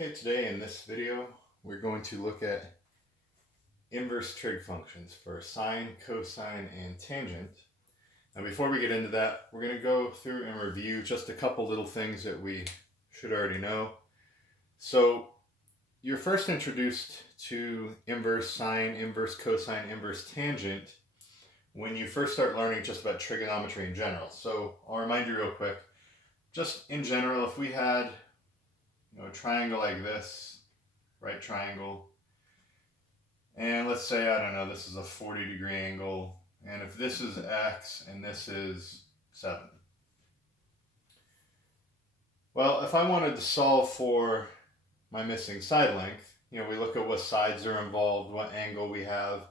Okay, today in this video, we're going to look at inverse trig functions for sine, cosine, and tangent. Now before we get into that, we're going to go through and review just a couple little things that we should already know. So you're first introduced to inverse sine, inverse cosine, inverse tangent when you first start learning just about trigonometry in general. So I'll remind you real quick, just in general, if we had a triangle like this, right triangle, and let's say, I don't know, this is a 40-degree angle, and if this is x and this is 7. Well, if I wanted to solve for my missing side length, we look at what sides are involved, what angle we have,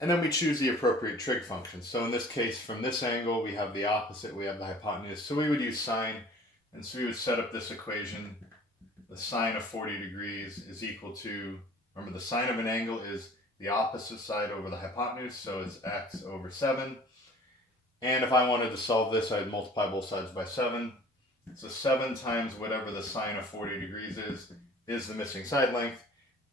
and then we choose the appropriate trig function. So in this case, from this angle, we have the opposite, we have the hypotenuse, so we would use sine, and so we would set up this equation. The sine of 40 degrees is equal to, remember the sine of an angle is the opposite side over the hypotenuse, so it's x over 7. And if I wanted to solve this, I'd multiply both sides by 7. So 7 times whatever the sine of 40 degrees is the missing side length.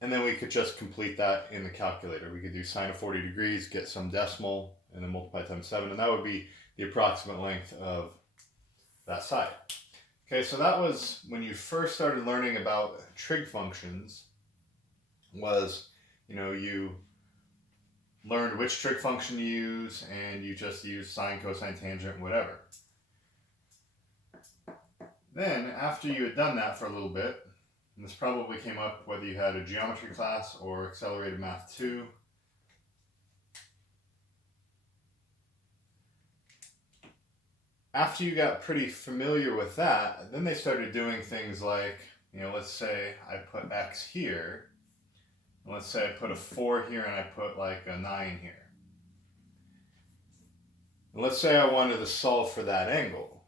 And then we could just complete that in the calculator. We could do sine of 40 degrees, get some decimal, and then multiply times 7, and that would be the approximate length of that side. Okay, so that was when you first started learning about trig functions, was, you learned which trig function to use, and you just use sine, cosine, tangent, whatever. Then, after you had done that for a little bit, and this probably came up whether you had a geometry class or accelerated math 2, after you got pretty familiar with that, then they started doing things like, let's say I put x here, and let's say I put a 4 here and I put like a 9 here. And let's say I wanted to solve for that angle.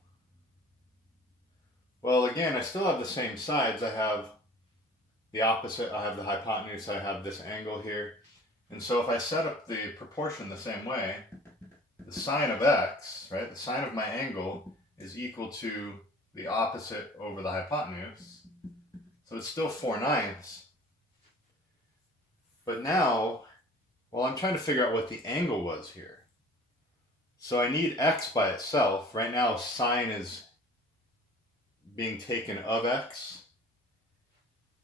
Well, again, I still have the same sides. I have the opposite, I have the hypotenuse, I have this angle here. And so if I set up the proportion the same way, the sine of x, right, the sine of my angle is equal to the opposite over the hypotenuse. So it's still 4/9. But now, well, I'm trying to figure out what the angle was here. So I need x by itself. Right now, sine is being taken of x.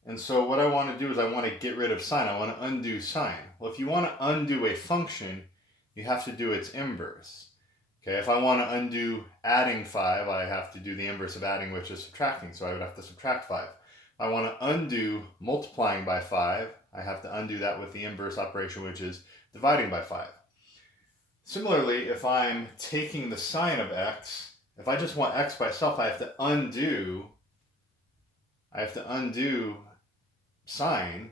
And so what I want to do is I want to get rid of sine. I want to undo sine. Well, if you want to undo a function, you have to do its inverse. Okay, if I want to undo adding 5, I have to do the inverse of adding, which is subtracting, so I would have to subtract 5. If I want to undo multiplying by 5, I have to undo that with the inverse operation, which is dividing by 5. Similarly, if I'm taking the sine of x, if I just want x by itself, I have to undo sine.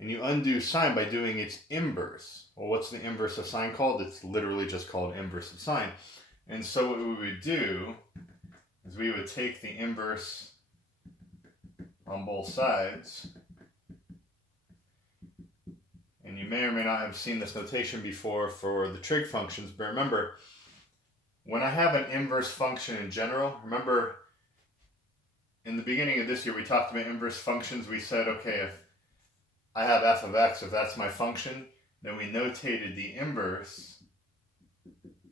And you undo sine by doing its inverse. Well, what's the inverse of sine called? It's literally just called inverse of sine. And so what we would do is we would take the inverse on both sides. And you may or may not have seen this notation before for the trig functions, but remember, when I have an inverse function in general, remember in the beginning of this year we talked about inverse functions. We said, okay, if I have f of x, if that's my function, then we notated the inverse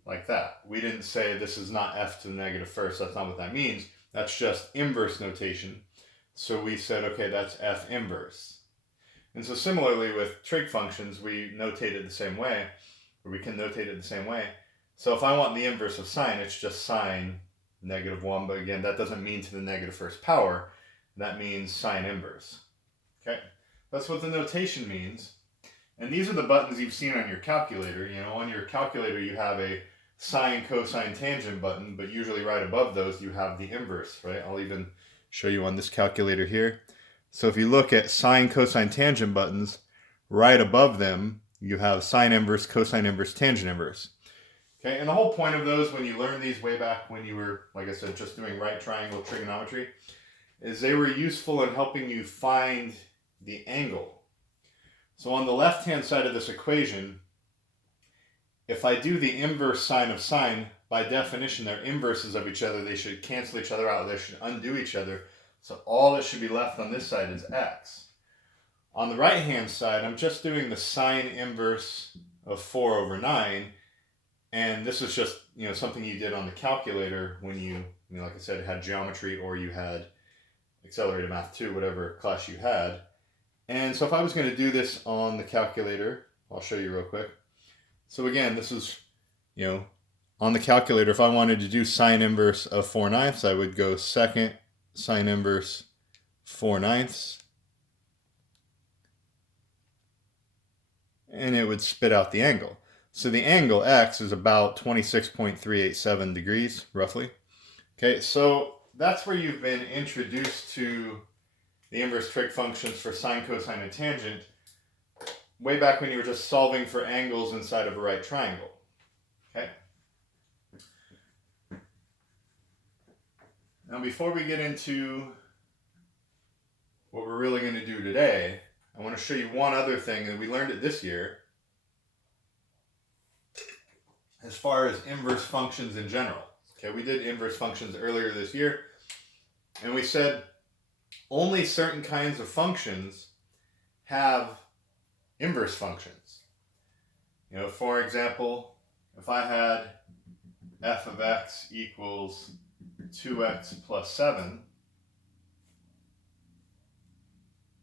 like that. We didn't say this is not f to the negative first. That's not what that means. That's just inverse notation. So we said, okay, that's f inverse. And so similarly with trig functions, we notate it the same way, or we can notate it the same way. So if I want the inverse of sine, it's just sine -1, but again, that doesn't mean to the negative first power. That means sine inverse. Okay? That's what the notation means. And these are the buttons you've seen on your calculator. On your calculator you have a sine, cosine, tangent button, but usually right above those you have the inverse, right? I'll even show you on this calculator here. So if you look at sine, cosine, tangent buttons, right above them you have sine inverse, cosine inverse, tangent inverse. Okay, and the whole point of those, when you learned these way back when you were, like I said, just doing right triangle trigonometry, is they were useful in helping you find the angle. So on the left-hand side of this equation, if I do the inverse sine of sine, by definition, they're inverses of each other. They should cancel each other out. They should undo each other. So all that should be left on this side is x. On the right hand side, I'm just doing the sine inverse of 4 over 9. And this is just, something you did on the calculator when you, like I said, had geometry or you had accelerated math 2, whatever class you had. And so if I was going to do this on the calculator, I'll show you real quick. So again, this is, on the calculator, if I wanted to do sine inverse of 4/9, I would go second sine inverse 4/9. And it would spit out the angle. So the angle x is about 26.387 degrees, roughly. Okay, so that's where you've been introduced to the inverse trig functions for sine, cosine, and tangent way back when you were just solving for angles inside of a right triangle. Okay. Now before we get into what we're really going to do today, I want to show you one other thing that we learned it this year as far as inverse functions in general. Okay, we did inverse functions earlier this year, and we said only certain kinds of functions have inverse functions. For example, if I had f of x equals 2x plus 7,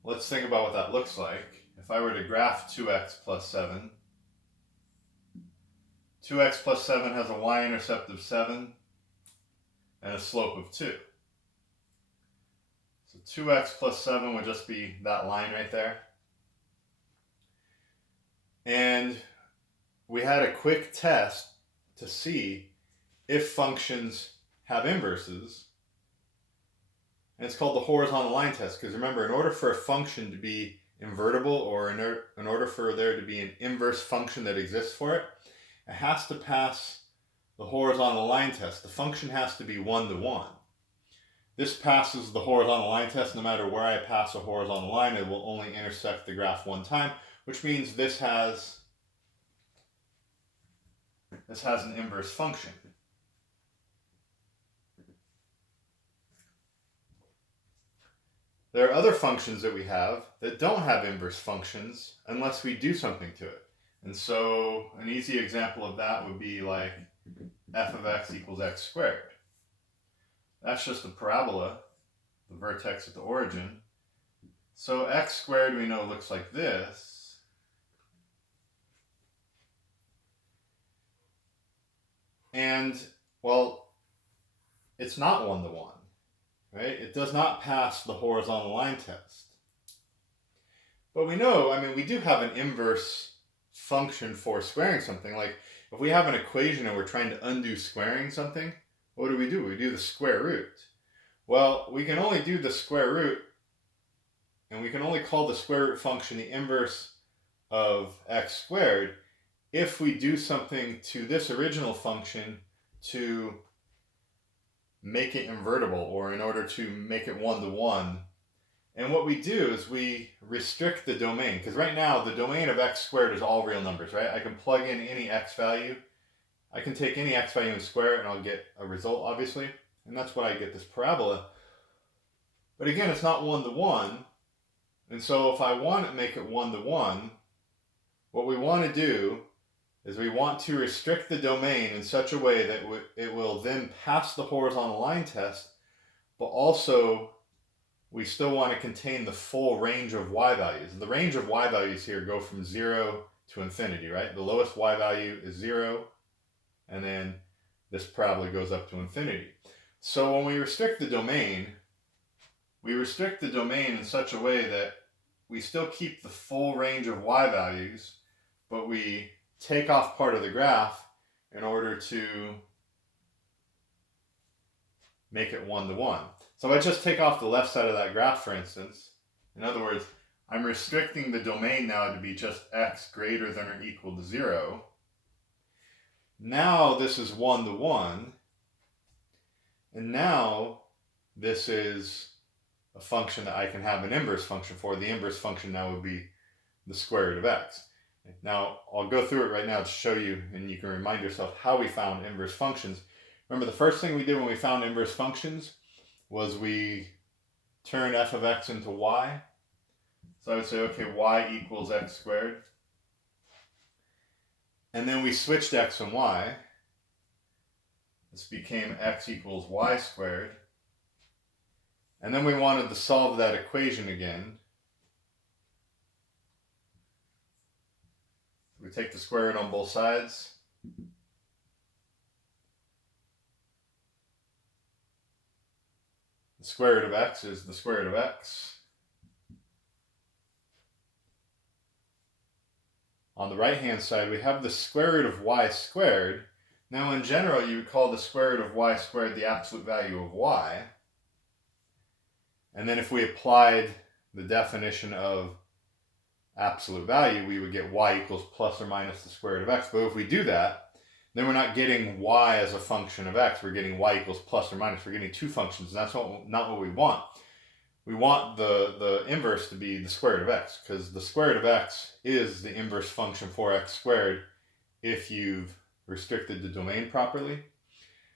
let's think about what that looks like. If I were to graph 2x plus 7, 2x plus 7 has a y-intercept of 7 and a slope of 2. So 2x plus 7 would just be that line right there. And we had a quick test to see if functions have inverses. And it's called the horizontal line test, because remember, in order for a function to be invertible, or in order for there to be an inverse function that exists for it, it has to pass the horizontal line test. The function has to be 1 to 1. This passes the horizontal line test. No matter where I pass a horizontal line, it will only intersect the graph one time, which means this has an inverse function. There are other functions that we have that don't have inverse functions unless we do something to it. And so an easy example of that would be like f of x equals x squared. That's just a parabola, the vertex at the origin. So x squared we know looks like this. And, well, it's not 1 to 1. Right? It does not pass the horizontal line test. But we know, we do have an inverse function for squaring something. Like if we have an equation and we're trying to undo squaring something, what do? We do the square root. Well, we can only do the square root, and we can only call the square root function the inverse of x squared if we do something to this original function to make it invertible, or in order to make it 1 to 1. And what we do is we restrict the domain, because right now the domain of x squared is all real numbers, right? I can plug in any x value. I can take any x value and square it, and I'll get a result, obviously. And that's why I get this parabola. But again, it's not 1 to 1. And so if I want to make it 1 to 1, what we want to do is we want to restrict the domain in such a way that it will then pass the horizontal line test, but also we still want to contain the full range of y values. The range of y values here go from 0 to infinity, right? The lowest y value is 0, and then this parabola goes up to infinity. So when we restrict the domain in such a way that we still keep the full range of y values, but we take off part of the graph in order to make it 1 to 1. So if I just take off the left side of that graph, for instance, in other words, I'm restricting the domain now to be just x greater than or equal to 0. Now this is 1 to 1, and now this is a function that I can have an inverse function for. The inverse function now would be the square root of x. Now, I'll go through it right now to show you, and you can remind yourself how we found inverse functions. Remember, the first thing we did when we found inverse functions was we turn f of x into y. So I would say, okay, y equals x squared. And then we switched x and y. This became x equals y squared. And then we wanted to solve that equation again. We take the square root on both sides. The square root of x is the square root of x. On the right-hand side, we have the square root of y squared. Now, in general, you would call the square root of y squared the absolute value of y. And then if we applied the definition of absolute value, we would get y equals plus or minus the square root of x. But if we do that, then we're not getting y as a function of x. We're getting y equals plus or minus. We're getting two functions, and that's not what we want. We want the inverse to be the square root of x, because the square root of x is the inverse function for x squared if you've restricted the domain properly.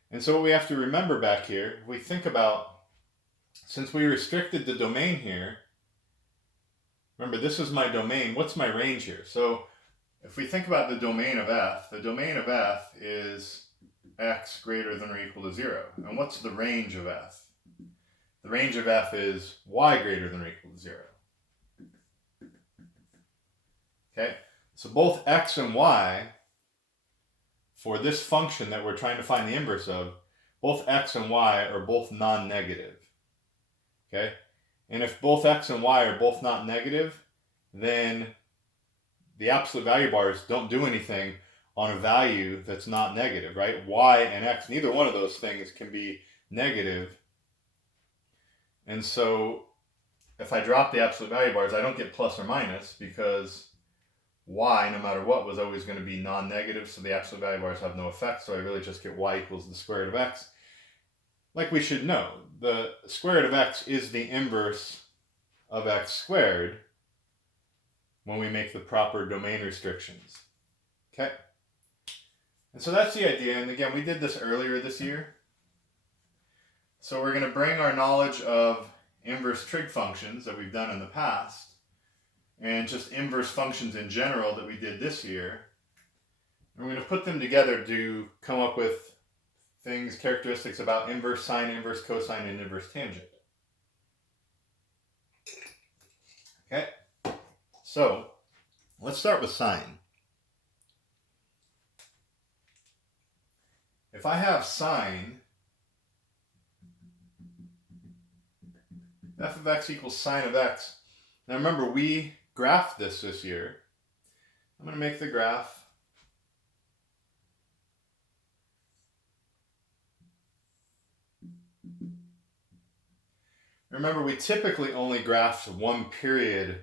And so what we have to remember back here, we think about, since we restricted the domain here, remember this is my domain, what's my range here? So if we think about the domain of f is x greater than or equal to 0. And what's the range of f? The range of f is y greater than or equal to 0. Okay, so both x and y, for this function that we're trying to find the inverse of, both x and y are both non-negative. Okay, and if both x and y are both not negative, then the absolute value bars don't do anything on a value that's not negative, right? Y and x, neither one of those things can be negative. And so if I drop the absolute value bars, I don't get plus or minus, because y, no matter what, was always going to be non-negative, so the absolute value bars have no effect, so I really just get y equals the square root of x. Like we should know, the square root of x is the inverse of x squared when we make the proper domain restrictions. Okay? And so that's the idea, and again, we did this earlier this year. So we're going to bring our knowledge of inverse trig functions that we've done in the past, and just inverse functions in general that we did this year, and we're going to put them together to come up with things, characteristics about inverse sine, inverse cosine, and inverse tangent. Okay, so let's start with sine. If I have sine, f of x equals sine of x. Now remember, we graphed this year. I'm going to make the graph. Remember, we typically only graph one period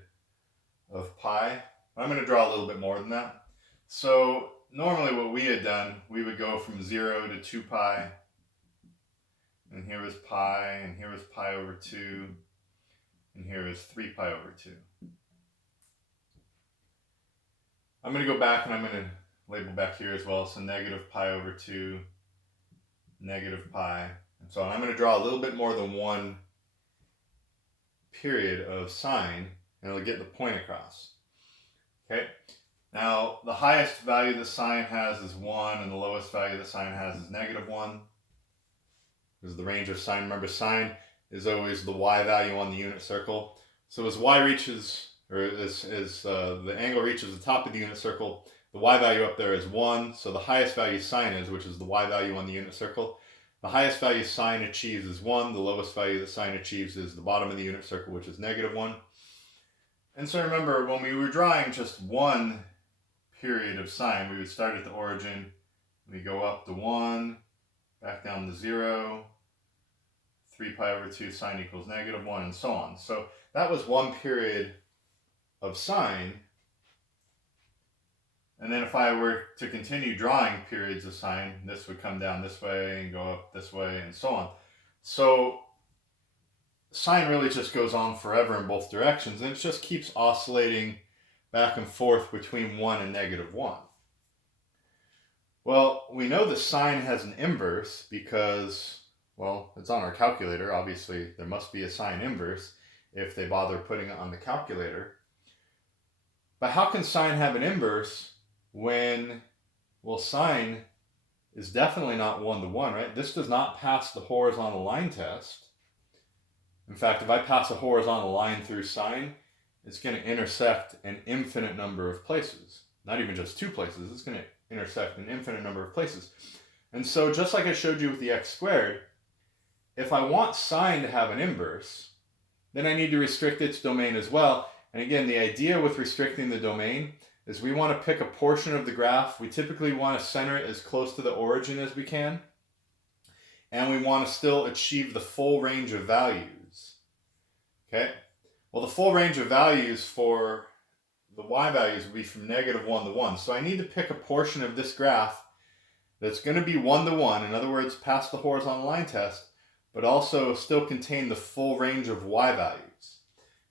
of pi. I'm going to draw a little bit more than that. So normally what we had done, we would go from 0 to 2 pi. And here was pi, and here was pi over 2. And here is 3 pi over 2. I'm going to go back and I'm going to label back here as well. So negative pi over 2, negative pi, and so on. I'm going to draw a little bit more than one period of sine, and it'll get the point across. Okay? Now, the highest value the sine has is 1, and the lowest value the sine has is negative 1. This is the range of sine. Remember, sine is always the y value on the unit circle. So as y reaches, or as the angle reaches the top of the unit circle, the y value up there is 1. So the highest value sine is, which is the y value on the unit circle, the highest value sine achieves is 1. The lowest value that sine achieves is the bottom of the unit circle, which is negative 1. And so remember, when we were drawing just one period of sine, we would start at the origin, we go up to 1, back down to 0, 3 pi over 2 sine equals negative 1, and so on. So that was one period of sine. And then if I were to continue drawing periods of sine, this would come down this way and go up this way and so on. So sine really just goes on forever in both directions, and it just keeps oscillating back and forth between 1 and negative 1. Well, we know that sine has an inverse because Well, it's on our calculator. Obviously, there must be a sine inverse if they bother putting it on the calculator. But how can sine have an inverse when, well, sine is definitely not 1-to-1, right? This does not pass the horizontal line test. In fact, if I pass a horizontal line through sine, it's going to intersect an infinite number of places. Not even just 2 places, it's going to intersect an infinite number of places. And so just like I showed you with the x squared, if I want sine to have an inverse, then I need to restrict its domain as well. And again, the idea with restricting the domain is we want to pick a portion of the graph. We typically want to center it as close to the origin as we can. And we want to still achieve the full range of values. Okay? Well, the full range of values for the y values will be from -1 to 1. So I need to pick a portion of this graph that's going to be 1-to-1. In other words, pass the horizontal line test, but also still contain the full range of y values.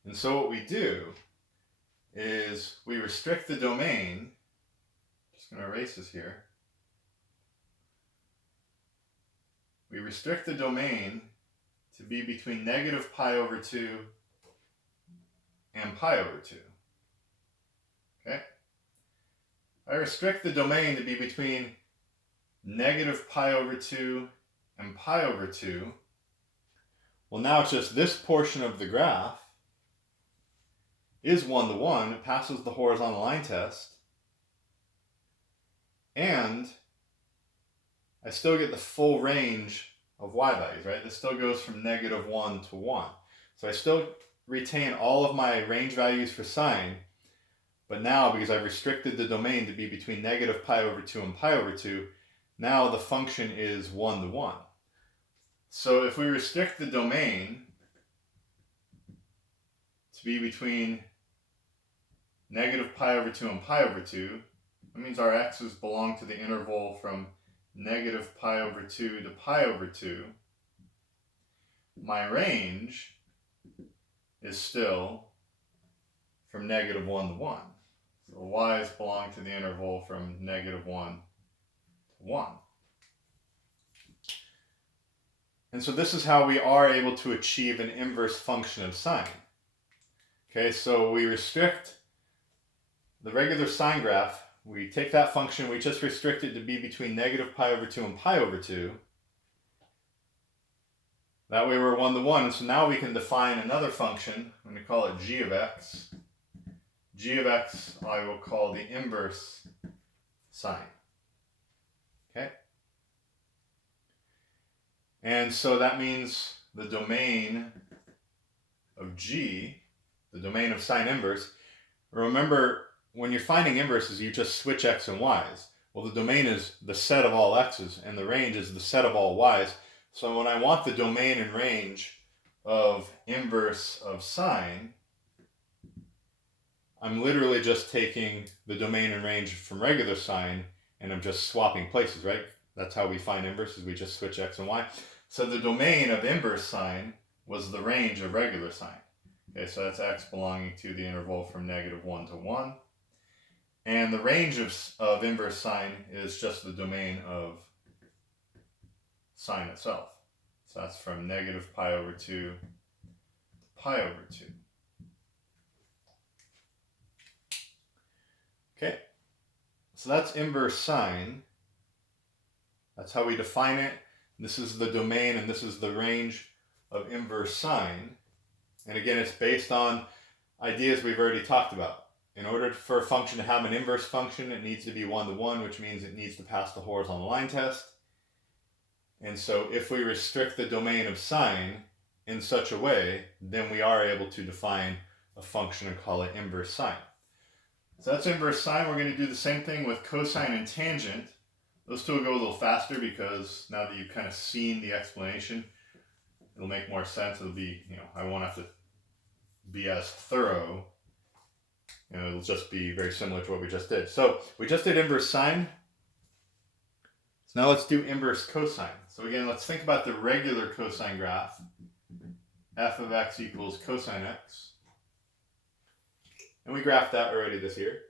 And so what we do is we restrict the domain. Just going to erase this here. We restrict the domain to be between -pi/2 and pi/2. Okay? I restrict the domain to be between -pi/2 and pi/2. Well, now it's just this portion of the graph is 1-to-1. It passes the horizontal line test. And I still get the full range of y values, right? This still goes from -1 to 1. So I still retain all of my range values for sine, but now because I've restricted the domain to be between -pi/2 and pi/2, now the function is 1-to-1. So if we restrict the domain to be between -pi/2 and pi/2, that means our x's belong to the interval from -pi/2 to pi/2. My range is still from -1 to 1. So y's belong to the interval from -1 to 1. And so this is how we are able to achieve an inverse function of sine. Okay, so we restrict the regular sine graph. We take that function, we just restrict it to be between -pi/2 and pi/2. That way we're 1-to-1. So now we can define another function. I'm going to call it g of x. G of x I will call the inverse sine. Okay? And so that means the domain of g, the domain of sine inverse. Remember, when you're finding inverses, you just switch x and y's. Well, the domain is the set of all x's, and the range is the set of all y's. So when I want the domain and range of inverse of sine, I'm literally just taking the domain and range from regular sine, and I'm just swapping places, right? That's how we find inverses, we just switch x and y. So the domain of inverse sine was the range of regular sine. Okay, so that's x belonging to the interval from -1 to 1. And the range of inverse sine is just the domain of sine itself. So that's from -pi/2 to pi/2. Okay, so that's inverse sine. That's how we define it. This is the domain and this is the range of inverse sine. And again, it's based on ideas we've already talked about. In order for a function to have an inverse function, it needs to be 1-to-1, which means it needs to pass the horizontal line test. And so if we restrict the domain of sine in such a way, then we are able to define a function and call it inverse sine. So that's inverse sine. We're going to do the same thing with cosine and tangent. Those two will go a little faster because now that you've kind of seen the explanation, it'll make more sense. It'll be, I won't have to be as thorough. It'll just be very similar to what we just did. So we just did inverse sine. So now let's do inverse cosine. So again, let's think about the regular cosine graph. F of x equals cosine x. And we graphed that already this year.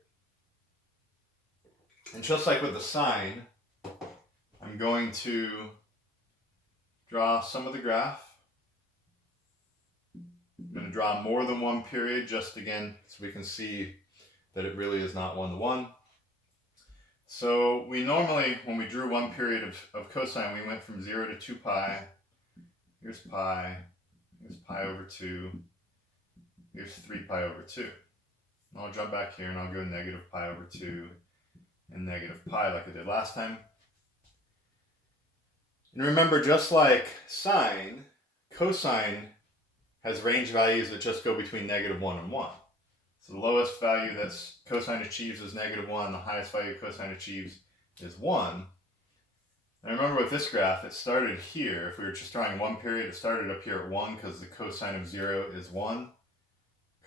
And just like with the sine, I'm going to draw some of the graph. I'm going to draw more than one period just again so we can see that it really is not one-to-one. So we normally, when we drew one period of cosine, we went from 0 to 2 pi. Here's pi over 2. Here's 3 pi over 2. And I'll jump back here and I'll go negative pi over 2 and negative pi like I did last time. And remember, just like sine, cosine has range values that just go between -1 and 1. So the lowest value that cosine achieves is -1, the highest value cosine achieves is 1. And remember with this graph, it started here. If we were just drawing one period, it started up here at 1 because the cosine of 0 is 1.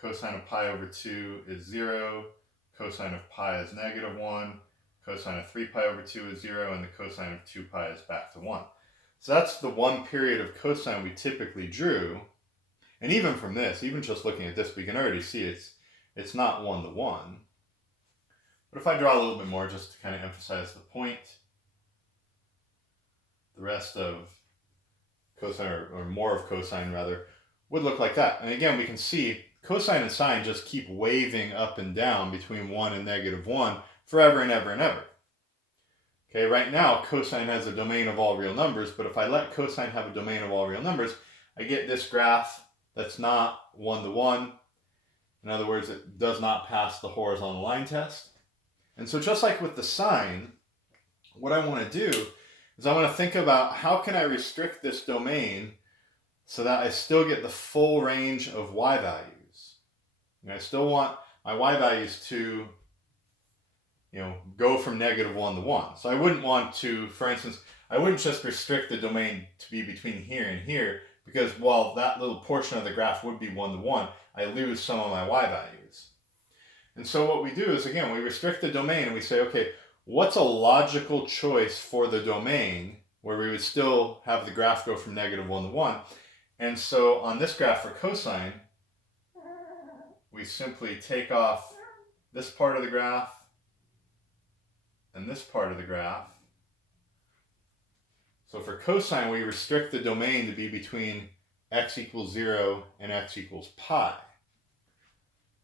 Cosine of pi over 2 is 0. Cosine of pi is -1. Cosine of 3 pi over 2 is 0. And the cosine of 2 pi is back to 1. So that's the one period of cosine we typically drew. And even from this, even just looking at this, we can already see it's not one-to-one. But if I draw a little bit more just to kind of emphasize the point, the rest of cosine, or more of cosine rather, would look like that. And again, we can see cosine and sine just keep waving up and down between 1 and -1 forever and ever and ever. Okay, right now cosine has a domain of all real numbers, but if I let cosine have a domain of all real numbers, I get this graph that's not one-to-one. In other words, it does not pass the horizontal line test. And so just like with the sine, what I want to do is I want to think about how can I restrict this domain so that I still get the full range of y values. And I still want my y values to, go from -1 to 1. So I wouldn't want to, for instance, I wouldn't just restrict the domain to be between here and here, because while that little portion of the graph would be 1-to-1, I lose some of my y values. And so what we do is, again, we restrict the domain and we say, okay, what's a logical choice for the domain where we would still have the graph go from -1 to 1? And so on this graph for cosine, we simply take off this part of the graph and this part of the graph. So for cosine, we restrict the domain to be between x equals 0 and x equals pi.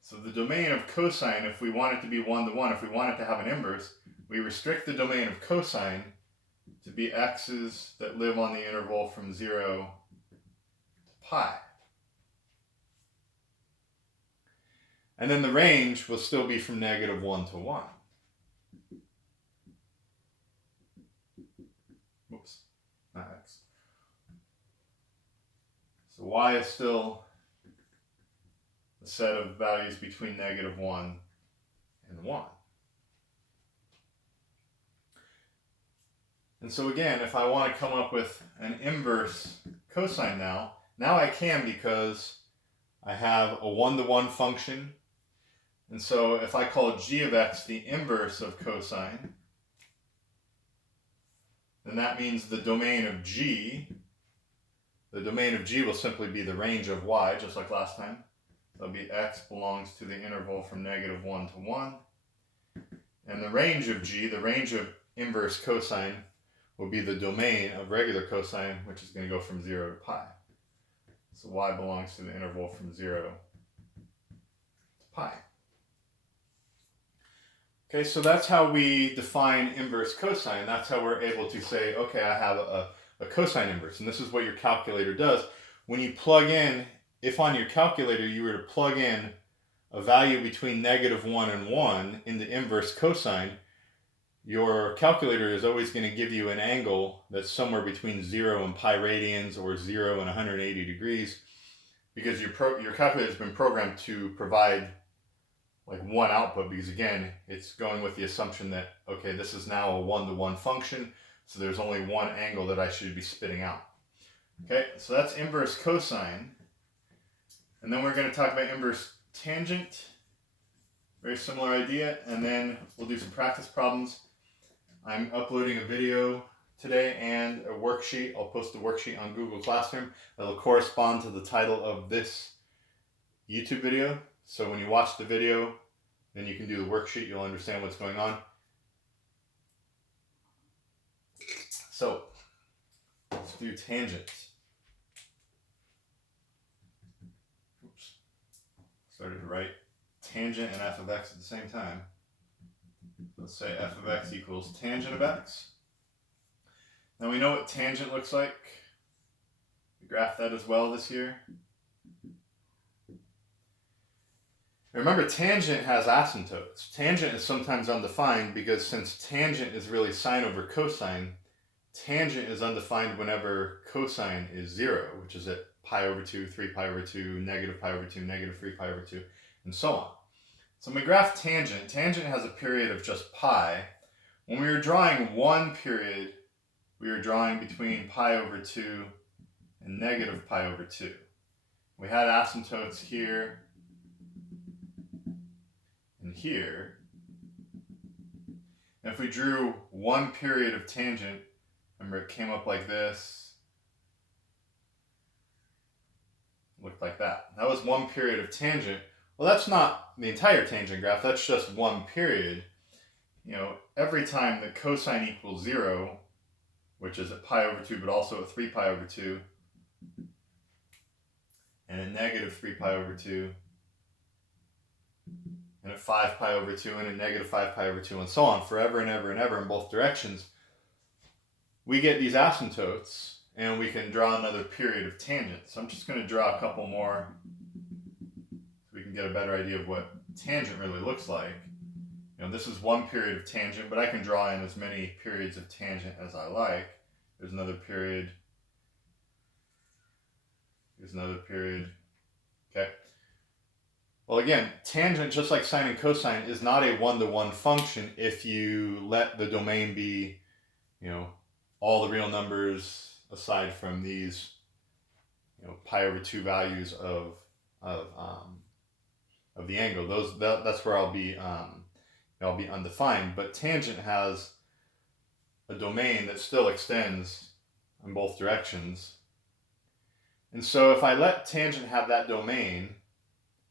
So the domain of cosine, if we want it to be 1-to-1, if we want it to have an inverse, we restrict the domain of cosine to be x's that live on the interval from 0 to pi. And then the range will still be from -1 to 1. Whoops. Not x. So y is still a set of values between -1 and 1. And so again, if I want to come up with an inverse cosine now I can, because I have a 1-to-1 function. And so if I call g of x the inverse of cosine, then that means the domain of g will simply be the range of y, just like last time. That'll be x belongs to the interval from -1 to 1. And the range of g, the range of inverse cosine, will be the domain of regular cosine, which is going to go from 0 to pi. So y belongs to the interval from 0 to pi. Okay, so that's how we define inverse cosine. That's how we're able to say, okay, I have a cosine inverse. And this is what your calculator does. When you plug in, if on your calculator you were to plug in a value between -1 and 1 in the inverse cosine, your calculator is always going to give you an angle that's somewhere between 0 and pi radians, or 0 and 180 degrees, because your calculator has been programmed to provide like one output, because again, it's going with the assumption that, okay, this is now a 1-to-1 function, so there's only one angle that I should be spitting out. Okay, so that's inverse cosine. And then we're going to talk about inverse tangent. Very similar idea. And then we'll do some practice problems. I'm uploading a video today and a worksheet. I'll post the worksheet on Google Classroom. That'll correspond to the title of this YouTube video. So when you watch the video, then you can do the worksheet. You'll understand what's going on. So let's do tangents. Oops. Started to write tangent and f of x at the same time. Let's say f of x equals tangent of x. Now we know what tangent looks like. We graphed that as well this year. Remember, tangent has asymptotes. Tangent is sometimes undefined because since tangent is really sine over cosine, tangent is undefined whenever cosine is 0, which is at pi over 2, 3 pi over 2, negative pi over 2, negative 3 pi over 2, and so on. So when we graph tangent, tangent has a period of just pi. When we were drawing one period, we were drawing between pi over 2 and negative pi over 2. We had asymptotes here and here. And if we drew one period of tangent, remember it came up like this, looked like that. That was one period of tangent. Well, that's not the entire tangent graph, that's just one period. You know, every time that cosine equals 0, which is at pi over 2, but also at 3 pi over 2, and at negative 3 pi over 2, and at 5 pi over 2, and at negative 5 pi over 2, and so on, forever and ever and ever in both directions, we get these asymptotes, and we can draw another period of tangent. So I'm just going to draw a couple more so we can get a better idea of what tangent really looks like. You know, this is one period of tangent, but I can draw in as many periods of tangent as I like. There's another period. Here's another period. Okay. Well, again, tangent, just like sine and cosine, is not a one-to-one function if you let the domain be, you know, all the real numbers aside from these, you know, pi over 2 values of the angle. That's where I'll be undefined. But tangent has a domain that still extends in both directions. And so if I let tangent have that domain,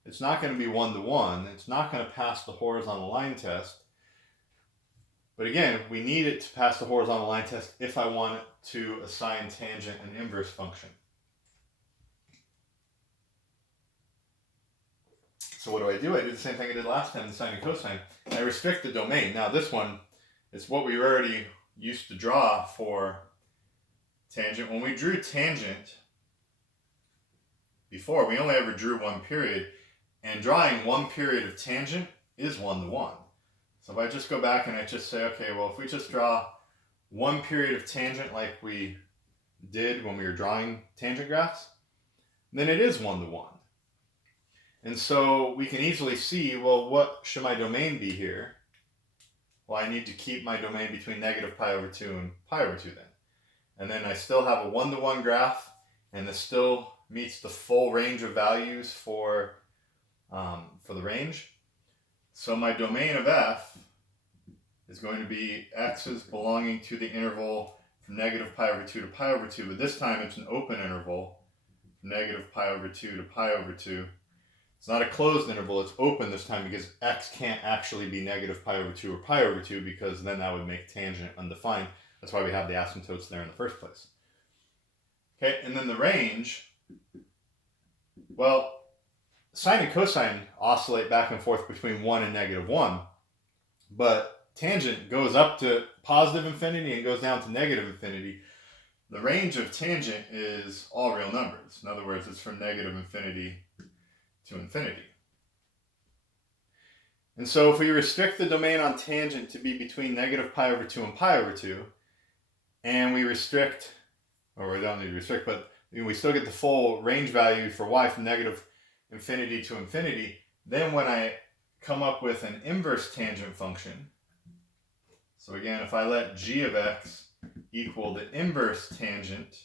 it's not going to be one-to-one. It's not going to pass the horizontal line test. But again, we need it to pass the horizontal line test if I want it to assign tangent an inverse function. So what do? I do the same thing I did last time in sine and cosine. I restrict the domain. Now this one is what we already used to draw for tangent. When we drew tangent before, we only ever drew one period. And drawing one period of tangent is one-to-one. So if I just go back and I just say, okay, well, if we just draw one period of tangent like we did when we were drawing tangent graphs, then it is one-to-one. And so we can easily see, well, what should my domain be here? Well, I need to keep my domain between negative pi over 2 and pi over 2 then. And then I still have a one-to-one graph, and this still meets the full range of values for the range. So my domain of f is going to be x's belonging to the interval from negative pi over 2 to pi over 2, but this time it's an open interval from negative pi over 2 to pi over 2. It's not a closed interval, it's open this time because x can't actually be negative pi over 2 or pi over 2 because then that would make tangent undefined. That's why we have the asymptotes there in the first place. Okay, and then the range, well, sine and cosine oscillate back and forth between 1 and negative 1, but tangent goes up to positive infinity and goes down to negative infinity. The range of tangent is all real numbers. In other words, it's from negative infinity to infinity. And so if we restrict the domain on tangent to be between negative pi over 2 and pi over 2, and we restrict, or we don't need to restrict, but we still get the full range value for y from negative infinity to infinity, then when I come up with an inverse tangent function, so again, if I let g of x equal the inverse tangent,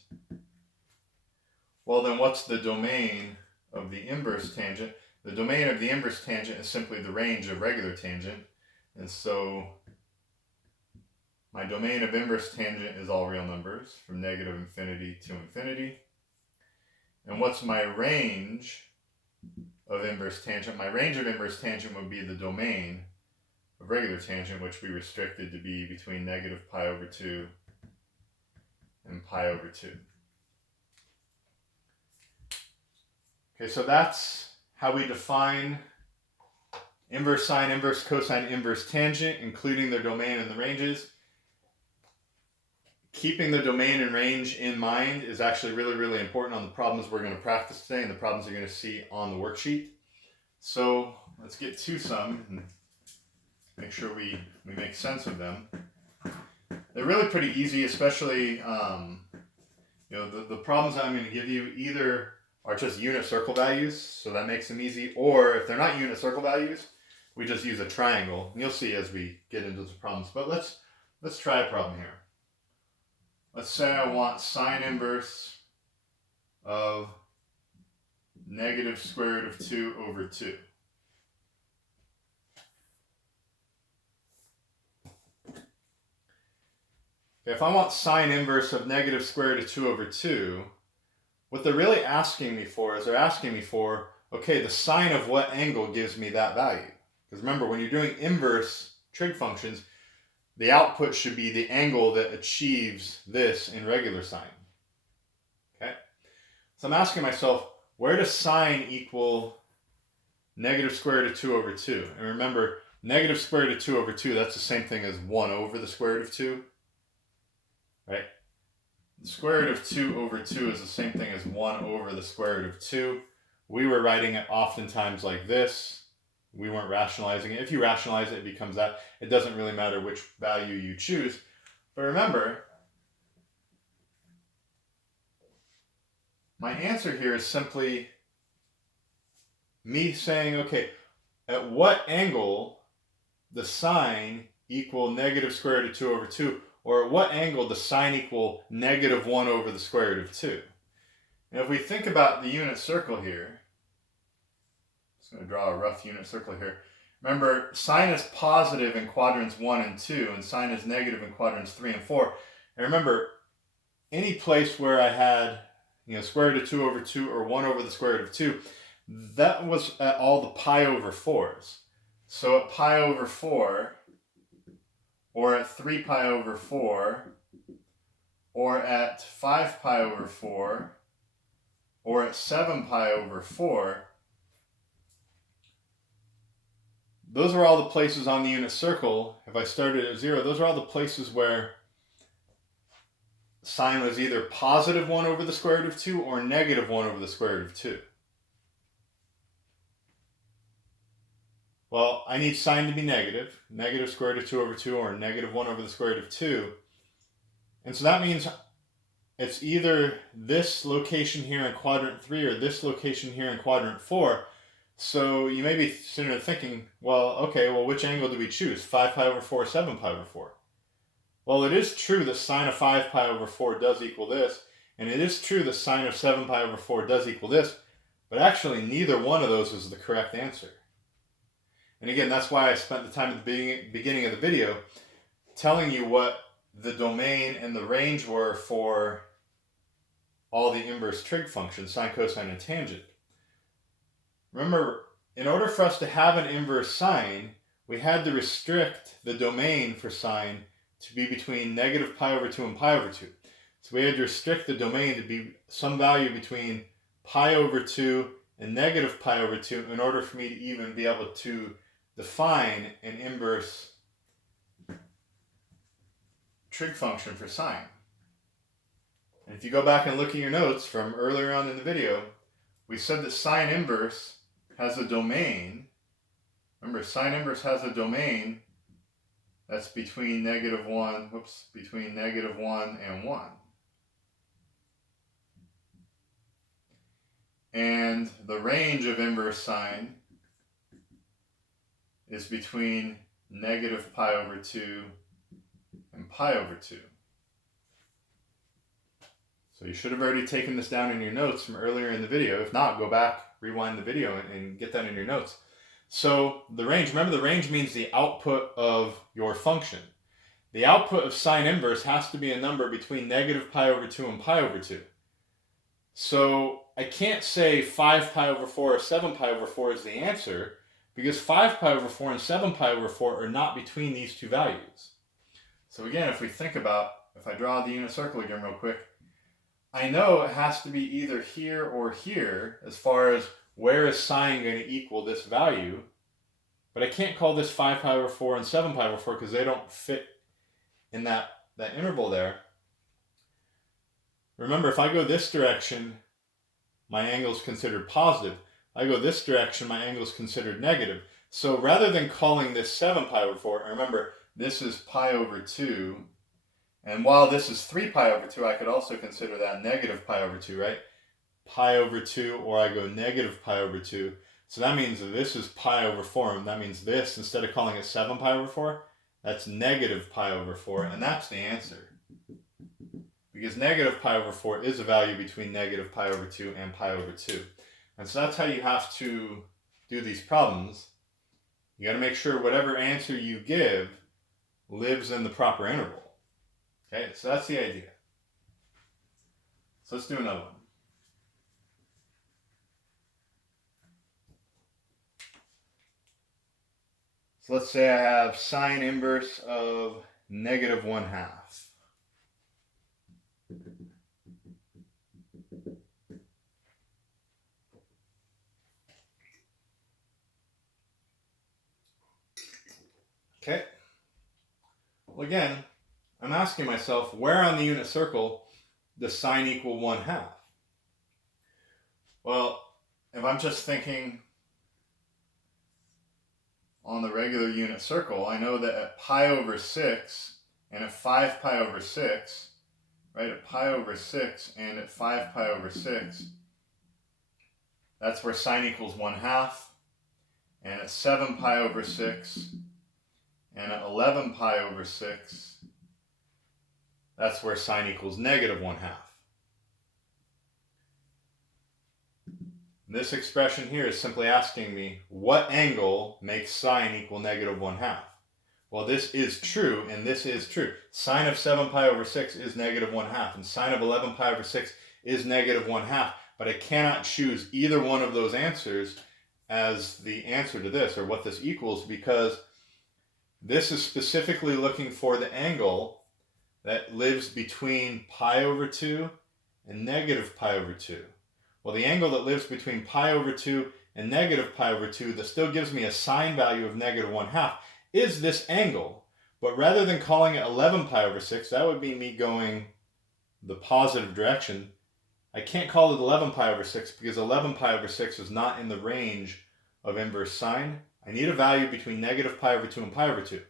well then what's the domain of the inverse tangent? The domain of the inverse tangent is simply the range of regular tangent, and so my domain of inverse tangent is all real numbers from negative infinity to infinity. And what's my range of inverse tangent? My range of inverse tangent would be the domain of regular tangent, which we restricted to be between negative pi over 2 and pi over 2. Okay, so that's how we define inverse sine, inverse cosine, inverse tangent, including their domain and the ranges. Keeping the domain and range in mind is actually really, really important on the problems we're going to practice today and the problems you're going to see on the worksheet. So let's get to some and make sure we make sense of them. They're really pretty easy, especially the problems I'm going to give you either are just unit circle values, so that makes them easy, or if they're not unit circle values, we just use a triangle. And you'll see as we get into the problems. But let's try a problem here. Let's say I want sine inverse of negative square root of 2 over 2. If I want sine inverse of negative square root of 2 over 2, what they're really asking me for is they're asking me for, okay, the sine of what angle gives me that value? Because remember, when you're doing inverse trig functions, the output should be the angle that achieves this in regular sine. Okay? So I'm asking myself, where does sine equal negative square root of 2 over 2? And remember, negative square root of 2 over 2, that's the same thing as 1 over the square root of 2. Right? The square root of 2 over 2 is the same thing as 1 over the square root of 2. We were writing it oftentimes like this. We weren't rationalizing it. If you rationalize it, it becomes that. It doesn't really matter which value you choose. But remember, my answer here is simply me saying, okay, at what angle does sine equal negative square root of 2 over 2? Or at what angle does sine equal negative 1 over the square root of 2? And if we think about the unit circle here, I'm just going to draw a rough unit circle here. Remember, sine is positive in quadrants 1 and 2, and sine is negative in quadrants 3 and 4. And remember, any place where I had square root of 2 over 2 or 1 over the square root of 2, that was at all the pi over 4s. So at pi over 4, or at 3 pi over 4, or at 5 pi over 4, or at 7 pi over 4, those are all the places on the unit circle. If I started at 0, those are all the places where sine was either positive 1 over the square root of 2 or negative 1 over the square root of 2. Well, I need sine to be negative square root of 2 over 2 or negative 1 over the square root of 2. And so that means it's either this location here in quadrant 3 or this location here in quadrant 4. So you may be sitting there thinking, well, okay, which angle do we choose? 5 pi over 4 or 7 pi over 4? Well, it is true that sine of 5 pi over 4 does equal this, and it is true that sine of 7 pi over 4 does equal this, but actually neither one of those is the correct answer. And again, that's why I spent the time at the beginning of the video telling you what the domain and the range were for all the inverse trig functions, sine, cosine, and tangent. Remember, in order for us to have an inverse sine, we had to restrict the domain for sine to be between negative pi over 2 and pi over 2. So we had to restrict the domain to be some value between pi over 2 and negative pi over 2 in order for me to even be able to define an inverse trig function for sine. And if you go back and look at your notes from earlier on in the video, we said that sine inverse has a domain. Remember, sine inverse has a domain that's between negative 1 and 1. And the range of inverse sine is between negative pi over 2 and pi over 2. So you should have already taken this down in your notes from earlier in the video. If not, go back, rewind the video, and get that in your notes. So the range, remember the range means the output of your function. The output of sine inverse has to be a number between negative pi over 2 and pi over 2. So I can't say 5 pi over 4 or 7 pi over 4 is the answer, because 5 pi over 4 and 7 pi over 4 are not between these two values. So again, if we think about, if I draw the unit circle again real quick, I know it has to be either here or here as far as where is sine going to equal this value, but I can't call this 5 pi over 4 and 7 pi over 4 because they don't fit in that interval there. Remember, if I go this direction, my angle is considered positive. If I go this direction, my angle is considered negative. So rather than calling this 7 pi over 4, remember, this is pi over 2. And while this is 3 pi over 2, I could also consider that negative pi over 2, right? Pi over 2, or I go negative pi over 2. So that means this is pi over 4, and that means this, instead of calling it 7 pi over 4, that's negative pi over 4, and that's the answer. Because negative pi over 4 is a value between negative pi over 2 and pi over 2. And so that's how you have to do these problems. You got to make sure whatever answer you give lives in the proper interval. Okay, so that's the idea. So let's do another one. So let's say I have sine inverse of negative 1/2. Okay. Well, again, I'm asking myself, where on the unit circle does sine equal 1/2? Well, if I'm just thinking on the regular unit circle, I know that at pi over 6 and at 5 pi over 6, right, at pi over 6 and at 5 pi over 6, that's where sine equals 1/2. And at 7 pi over 6 and at 11 pi over 6, that's where sine equals negative 1/2. This expression here is simply asking me, what angle makes sine equal negative 1/2? Well, this is true, and this is true. Sine of 7 pi over 6 is negative 1/2, and sine of 11 pi over 6 is negative 1/2, but I cannot choose either one of those answers as the answer to this, or what this equals, because this is specifically looking for the angle that lives between pi over 2 and negative pi over 2. Well, the angle that lives between pi over 2 and negative pi over 2 that still gives me a sine value of negative 1/2 is this angle. But rather than calling it 11 pi over 6, that would be me going the positive direction. I can't call it 11 pi over 6 because 11 pi over 6 is not in the range of inverse sine. I need a value between negative pi over 2 and pi over 2.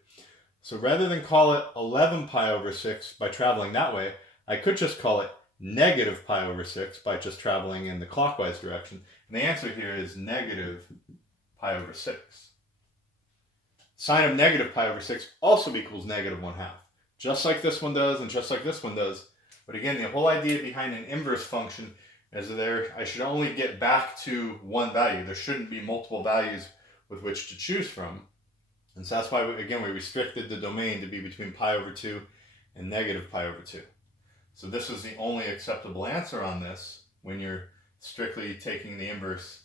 So rather than call it 11 pi over 6 by traveling that way, I could just call it negative pi over 6 by just traveling in the clockwise direction. And the answer here is negative pi over 6. Sine of negative pi over 6 also equals negative 1/2. Just like this one does and just like this one does. But again, the whole idea behind an inverse function is that I should only get back to one value. There shouldn't be multiple values with which to choose from. And so that's why, we restricted the domain to be between pi over 2 and negative pi over 2. So this is the only acceptable answer on this when you're strictly taking the inverse.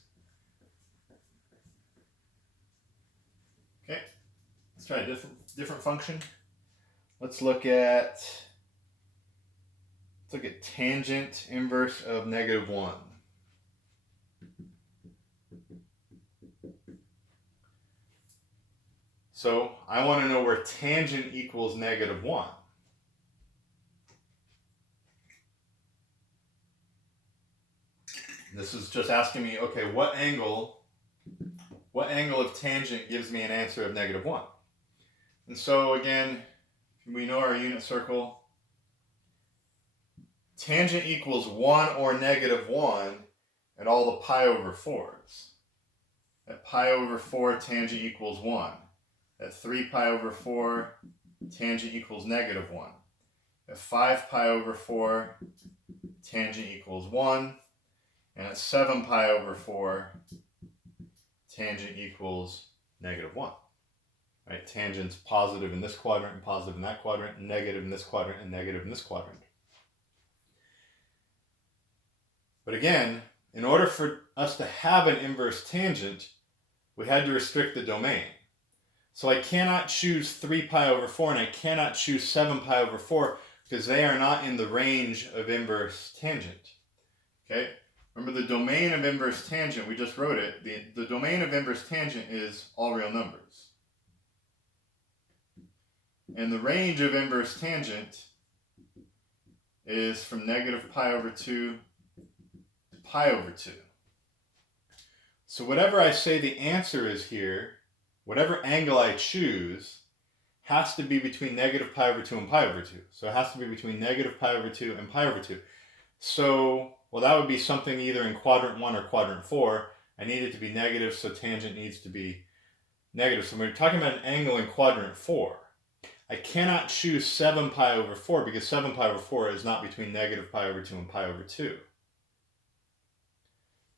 Okay, let's try a different function. Let's look at tangent inverse of negative 1. So I want to know where tangent equals negative 1. This is just asking me, okay, what angle of tangent gives me an answer of negative 1? And so again, we know our unit circle. Tangent equals 1 or negative 1 at all the pi over 4s. At pi over 4, tangent equals 1. At 3 pi over 4, tangent equals negative 1. At 5 pi over 4, tangent equals 1. And at 7 pi over 4, tangent equals negative 1. Right? Tangent's positive in this quadrant and positive in that quadrant, and negative in this quadrant and negative in this quadrant. But again, in order for us to have an inverse tangent, we had to restrict the domain. So I cannot choose 3 pi over 4 and I cannot choose 7 pi over 4 because they are not in the range of inverse tangent. Okay? Remember the domain of inverse tangent, we just wrote it. The domain of inverse tangent is all real numbers. And the range of inverse tangent is from negative pi over 2 to pi over 2. So whatever I say the answer is here, whatever angle I choose, has to be between negative pi over 2 and pi over 2. So it has to be between negative pi over 2 and pi over 2. So, well, that would be something either in quadrant 1 or quadrant 4. I need it to be negative, so tangent needs to be negative. So we're talking about an angle in quadrant 4. I cannot choose 7 pi over 4 because 7 pi over 4 is not between negative pi over 2 and pi over 2.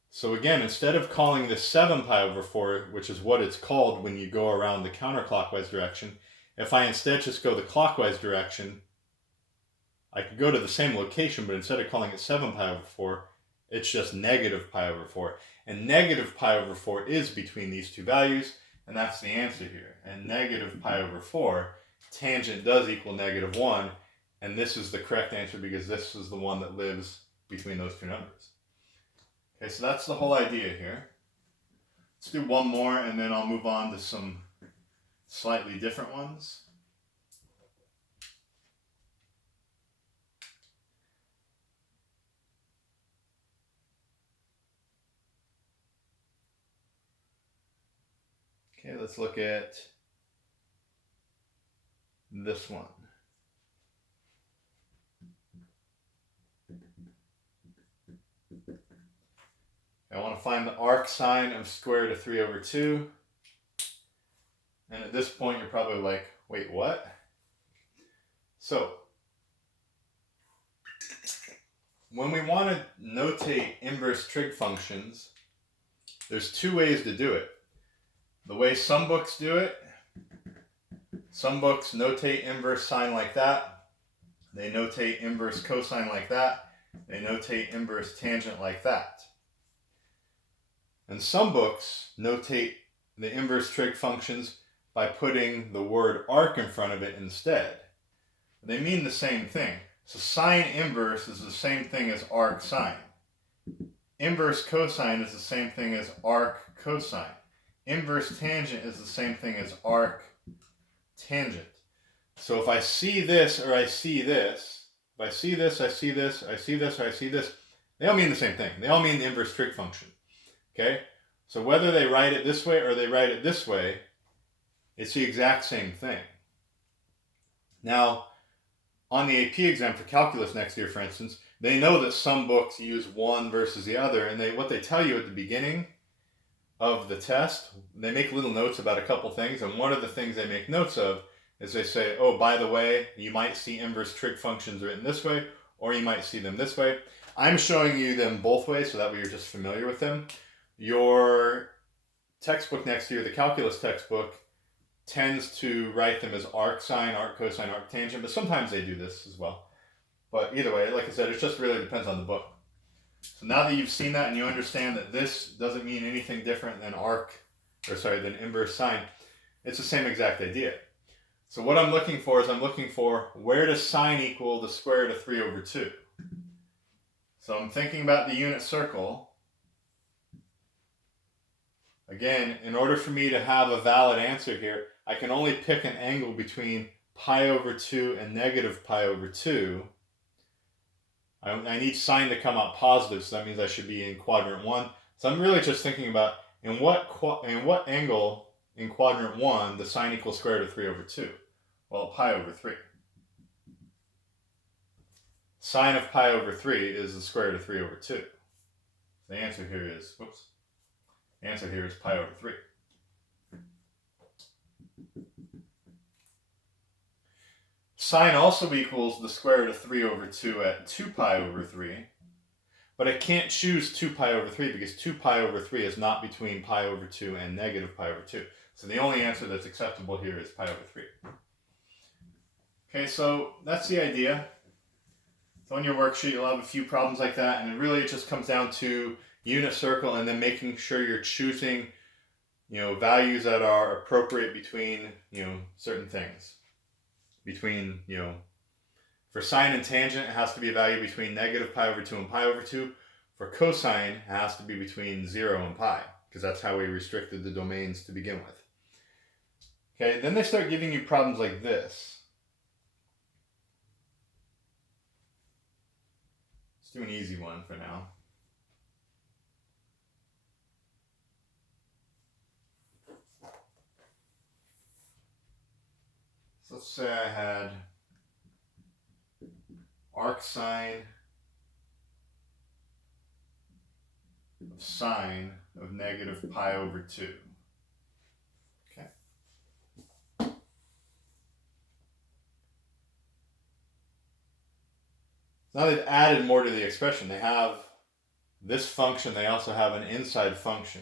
So again, instead of calling this 7 pi over 4, which is what it's called when you go around the counterclockwise direction, if I instead just go the clockwise direction, I could go to the same location, but instead of calling it 7 pi over 4, it's just negative pi over 4. And negative pi over 4 is between these two values, and that's the answer here. And negative pi over 4, tangent does equal negative 1, and this is the correct answer because this is the one that lives between those two numbers. Okay, so that's the whole idea here. Let's do one more, and then I'll move on to some slightly different ones. Okay, let's look at this one. I want to find the arc sine of square root of 3 over 2. And at this point, you're probably like, wait, what? So, when we want to notate inverse trig functions, there's two ways to do it. The way some books do it, some books notate inverse sine like that. They notate inverse cosine like that. They notate inverse tangent like that. And some books notate the inverse trig functions by putting the word arc in front of it instead. They mean the same thing. So sine inverse is the same thing as arc sine. Inverse cosine is the same thing as arc cosine. Inverse tangent is the same thing as arc tangent. So if I see this or I see this, if I see this, I see this, I see this, or I see this, they all mean the same thing. They all mean the inverse trig function. Okay? So whether they write it this way or they write it this way, it's the exact same thing. Now, on the AP exam for calculus next year, for instance, they know that some books use one versus the other, and what they tell you at the beginning of the test, they make little notes about a couple things, and one of the things they make notes of is they say, oh, by the way, you might see inverse trig functions written this way, or you might see them this way. I'm showing you them both ways so that way you're just familiar with them. Your textbook next year, the calculus textbook, tends to write them as arc sine, arc cosine, arc tangent, but sometimes they do this as well. But either way, like I said, it just really depends on the book. So now that you've seen that and you understand that this doesn't mean anything different than than inverse sine, it's the same exact idea. So what I'm looking for is where does sine equal the square root of 3 over 2? So I'm thinking about the unit circle. Again, in order for me to have a valid answer here, I can only pick an angle between pi over 2 and negative pi over 2. I need sine to come out positive, so that means I should be in quadrant 1. So I'm really just thinking about in what angle in quadrant 1 the sine equals square root of 3 over 2? Well, pi over 3. Sine of pi over 3 is the square root of 3 over 2. The answer here is, the answer here is pi over 3. Sine also equals the square root of 3 over 2 at 2 pi over 3. But I can't choose 2 pi over 3 because 2 pi over 3 is not between pi over 2 and negative pi over 2. So the only answer that's acceptable here is pi over 3. Okay, so that's the idea. So on your worksheet, you'll have a few problems like that, and it really just comes down to unit circle and then making sure you're choosing, values that are appropriate between, certain things. Between, For sine and tangent, it has to be a value between negative pi over 2 and pi over 2. For cosine, it has to be between 0 and pi, because that's how we restricted the domains to begin with. Okay, then they start giving you problems like this. Let's do an easy one for now. So let's say I had arc sine of sine of negative pi over 2. Okay. Now they've added more to the expression. They have this function. They also have an inside function.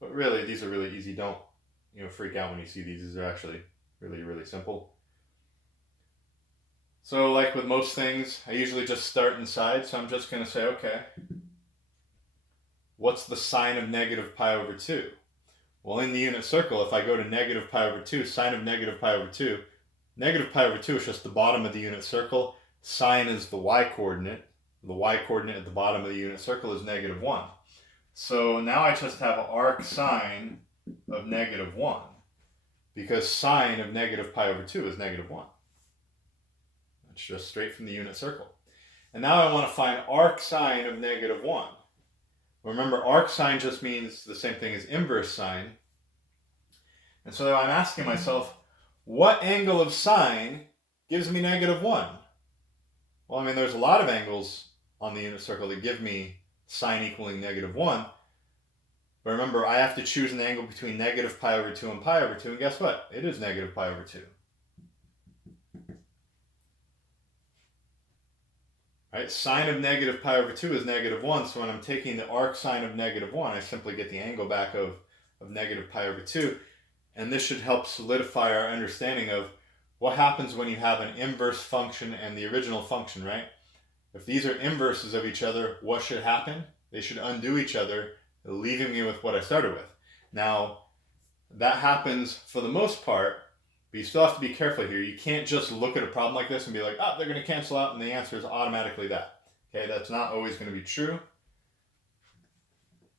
But really, these are really easy. Don't freak out when you see these. These are actually really, really simple. So like with most things, I usually just start inside. So I'm just going to say, okay, what's the sine of negative pi over 2? Well, in the unit circle, if I go to negative pi over 2, sine of negative pi over 2, negative pi over 2 is just the bottom of the unit circle. Sine is the y-coordinate. The y-coordinate at the bottom of the unit circle is negative 1. So now I just have arc sine of negative 1, because sine of negative pi over 2 is negative 1. That's just straight from the unit circle. And now I want to find arc sine of negative 1. Remember, arc sine just means the same thing as inverse sine. And so I'm asking myself, what angle of sine gives me negative 1? Well, I mean, there's a lot of angles on the unit circle that give me sine equaling negative 1. But remember, I have to choose an angle between negative pi over 2 and pi over 2. And guess what? It is negative pi over 2. Right? Sine of negative pi over 2 is negative 1. So when I'm taking the arc sine of negative 1, I simply get the angle back of negative pi over 2. And this should help solidify our understanding of what happens when you have an inverse function and the original function, right? If these are inverses of each other, what should happen? They should undo each other, leaving me with what I started with. Now, that happens for the most part, but you still have to be careful here. You can't just look at a problem like this and be like, oh, they're going to cancel out, and the answer is automatically that. Okay, that's not always going to be true.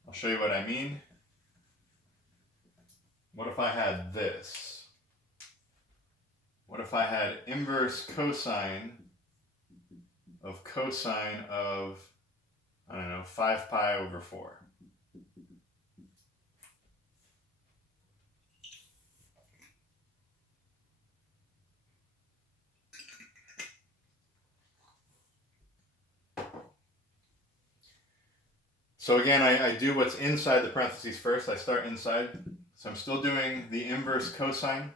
I'll show you what I mean. What if I had this? What if I had inverse cosine of cosine of, I don't know, 5 pi over 4? So again, I do what's inside the parentheses first. I start inside. So I'm still doing the inverse cosine.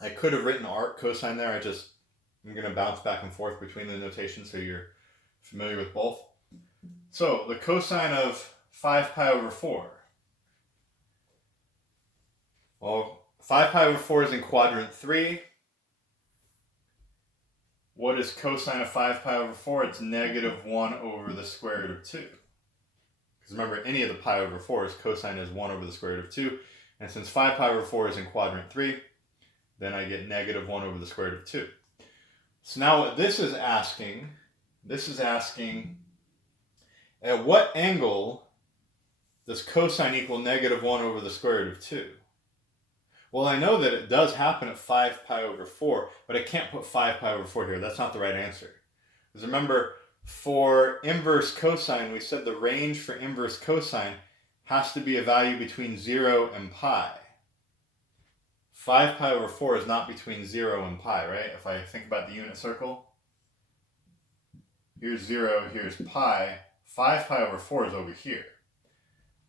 I could have written arc cosine there. I'm going to bounce back and forth between the notations so you're familiar with both. So the cosine of 5 pi over 4. Well, 5 pi over 4 is in quadrant 3. What is cosine of 5 pi over 4? It's negative 1 over the square root of 2. Because remember, any of the pi over 4's cosine is 1 over the square root of 2. And since 5 pi over 4 is in quadrant 3, then I get negative 1 over the square root of 2. So now what this is asking, at what angle does cosine equal negative 1 over the square root of 2? Well, I know that it does happen at 5 pi over 4, but I can't put 5 pi over 4 here. That's not the right answer. Because remember, for inverse cosine, we said the range for inverse cosine has to be a value between 0 and pi. 5 pi over 4 is not between 0 and pi, right? If I think about the unit circle, here's 0, here's pi. 5 pi over 4 is over here.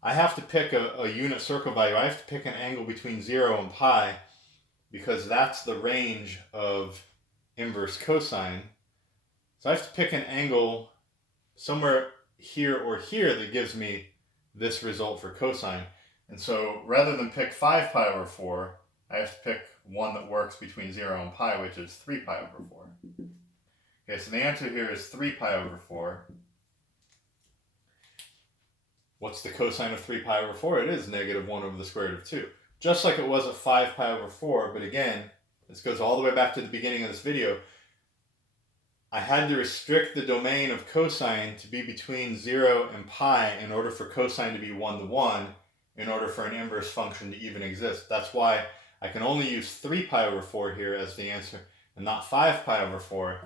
I have to pick a unit circle value. I have to pick an angle between 0 and pi because that's the range of inverse cosine. So I have to pick an angle somewhere here or here that gives me this result for cosine. And so rather than pick 5 pi over 4, I have to pick one that works between 0 and pi, which is 3 pi over 4. Okay, so the answer here is 3 pi over 4. What's the cosine of 3 pi over 4? It is negative 1 over the square root of 2. Just like it was at 5 pi over 4, but again, this goes all the way back to the beginning of this video. I had to restrict the domain of cosine to be between 0 and pi in order for cosine to be 1 to 1, in order for an inverse function to even exist. That's why I can only use 3 pi over 4 here as the answer, and not 5 pi over 4.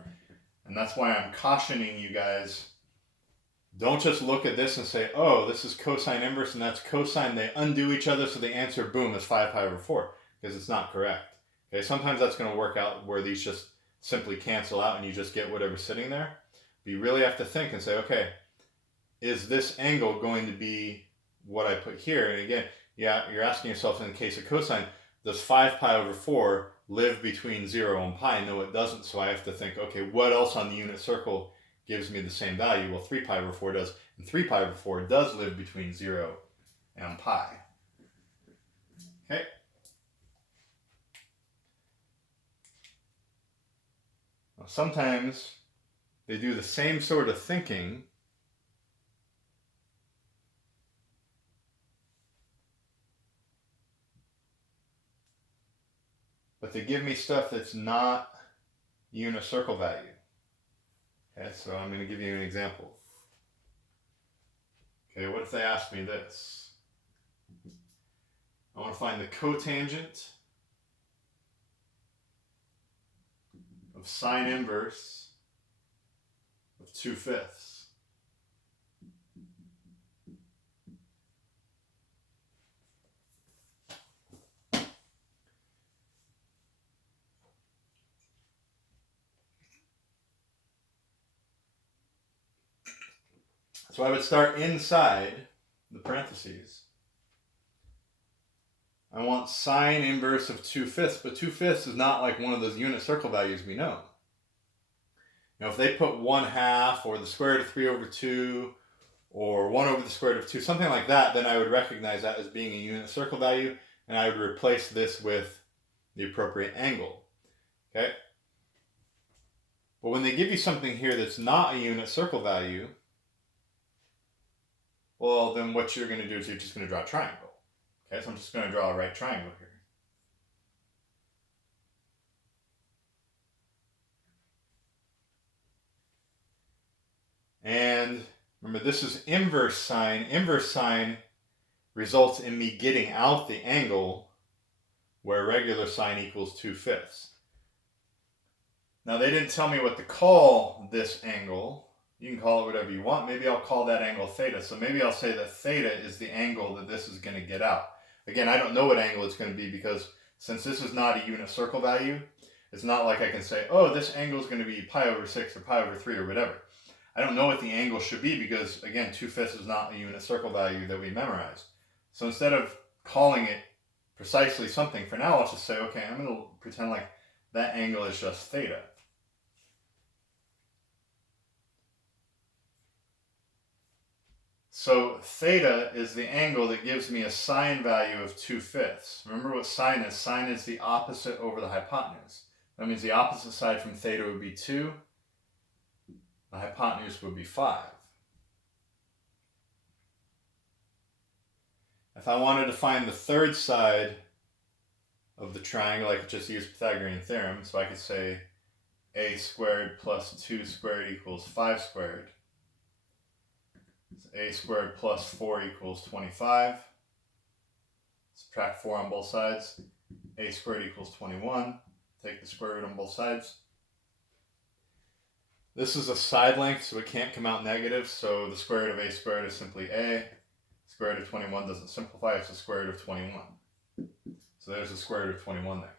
And that's why I'm cautioning you guys, don't just look at this and say, oh, this is cosine inverse and that's cosine. They undo each other, so the answer, boom, is 5 pi over 4, because it's not correct. Okay, sometimes that's going to work out where these just simply cancel out and you just get whatever's sitting there. But you really have to think and say, okay, is this angle going to be what I put here? And again, yeah, you're asking yourself, in the case of cosine, does 5 pi over 4 live between 0 and pi? No, it doesn't. So I have to think, okay, what else on the unit circle gives me the same value? Well, 3 pi over 4 does. And 3 pi over 4 does live between 0 and pi. Okay. Now, sometimes they do the same sort of thinking, but they give me stuff that's not unit circle value. Okay, so I'm going to give you an example. Okay, what if they ask me this? I want to find the cotangent of sine inverse of 2/5. So I would start inside the parentheses. I want sine inverse of 2/5, but 2/5 is not like one of those unit circle values we know. You know, if they put 1/2 or the square root of 3 over 2 or 1 over the square root of 2, something like that, then I would recognize that as being a unit circle value, and I would replace this with the appropriate angle. Okay? But when they give you something here that's not a unit circle value, well, then what you're going to do is you're just going to draw a triangle. Okay, so I'm just going to draw a right triangle here. And remember, this is inverse sine. Inverse sine results in me getting out the angle where regular sine equals 2/5. Now, they didn't tell me what to call this angle. You can call it whatever you want. Maybe I'll call that angle theta. So maybe I'll say that theta is the angle that this is going to get out. Again, I don't know what angle it's going to be, because since this is not a unit circle value, it's not like I can say, oh, this angle is going to be pi over 6 or pi over 3 or whatever. I don't know what the angle should be because, again, 2/5 is not a unit circle value that we memorized. So instead of calling it precisely something, for now, I'll just say, okay, I'm going to pretend like that angle is just theta. So theta is the angle that gives me a sine value of 2/5. Remember what sine is. Sine is the opposite over the hypotenuse. That means the opposite side from theta would be 2. The hypotenuse would be 5. If I wanted to find the third side of the triangle, I could just use Pythagorean theorem. So I could say a squared plus 2 squared equals 5 squared. A squared plus 4 equals 25. Subtract 4 on both sides. A squared equals 21. Take the square root on both sides. This is a side length, so it can't come out negative. So the square root of a squared is simply a. Square root of 21 doesn't simplify. It's the square root of 21. So there's the square root of 21 there.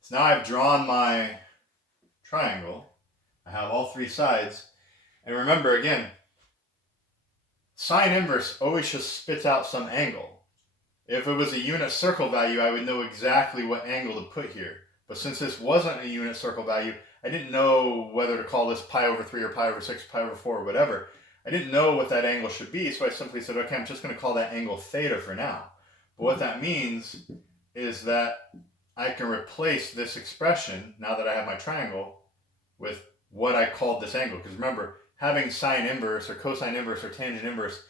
So now I've drawn my triangle. I have all 3 sides. And remember, again, sine inverse always just spits out some angle. If it was a unit circle value, I would know exactly what angle to put here. But since this wasn't a unit circle value, I didn't know whether to call this pi over 3 or pi over 6, pi over 4 or whatever. I didn't know what that angle should be, so I simply said, okay, I'm just going to call that angle theta for now. But what that means is that I can replace this expression, now that I have my triangle, with what I called this angle. Because remember, having sine inverse or cosine inverse or tangent inverse,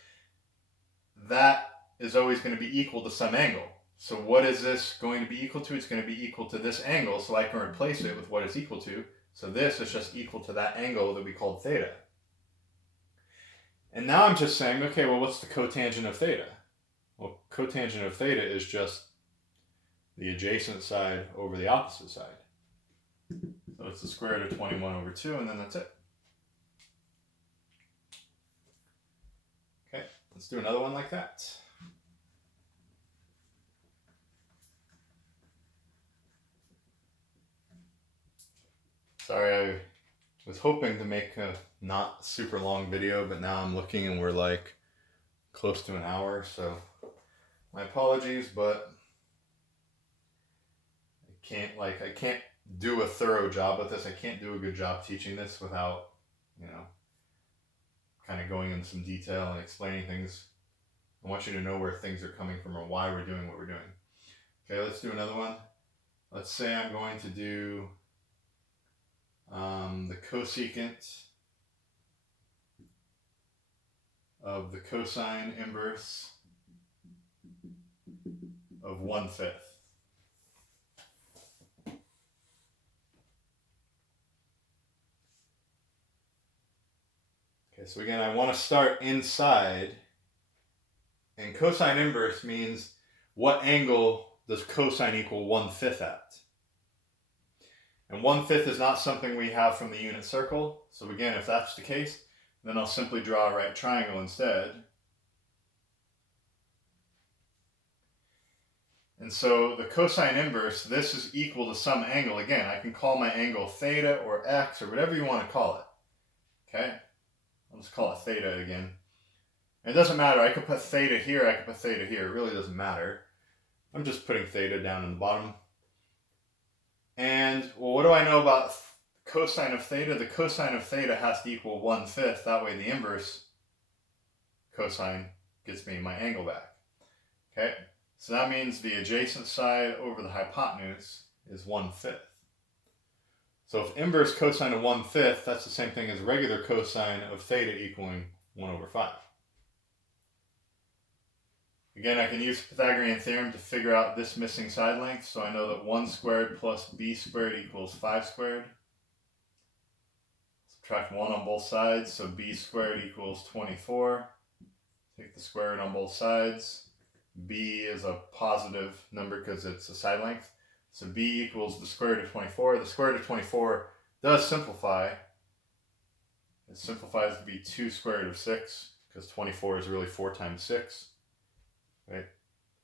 that is always going to be equal to some angle. So what is this going to be equal to? It's going to be equal to this angle, so I can replace it with what it's equal to. So this is just equal to that angle that we called theta. And now I'm just saying, okay, well, what's the cotangent of theta? Well, cotangent of theta is just the adjacent side over the opposite side. So it's the square root of 21 over 2, and then that's it. Okay, let's do another one like that. Sorry, I was hoping to make a not super long video, but now I'm looking and we're like close to an hour, so my apologies, but I can't do a thorough job with this. I can't do a good job teaching this without, kind of going into some detail and explaining things. I want you to know where things are coming from or why we're doing what we're doing. Okay, let's do another one. Let's say I'm going to do the cosecant of the cosine inverse of 1/5. Okay, so again, I want to start inside, and cosine inverse means what angle does cosine equal 1/5 at? And 1/5 is not something we have from the unit circle. So again, if that's the case, then I'll simply draw a right triangle instead. And so the cosine inverse, this is equal to some angle. Again, I can call my angle theta or x or whatever you want to call it. Okay? I'll just call it theta again. And it doesn't matter. I could put theta here, I could put theta here. It really doesn't matter. I'm just putting theta down in the bottom. And, well, what do I know about cosine of theta? The cosine of theta has to equal 1/5. That way the inverse cosine gets me my angle back. Okay? So that means the adjacent side over the hypotenuse is 1/5. So if inverse cosine of 1/5, that's the same thing as regular cosine of theta equaling 1/5. Again, I can use the Pythagorean theorem to figure out this missing side length. So I know that 1 squared plus b squared equals 5 squared. Subtract 1 on both sides, so b squared equals 24. Take the square root on both sides. B is a positive number because it's a side length. So b equals the square root of 24. The square root of 24 does simplify. It simplifies to be 2 square root of 6 because 24 is really 4 times 6. Right?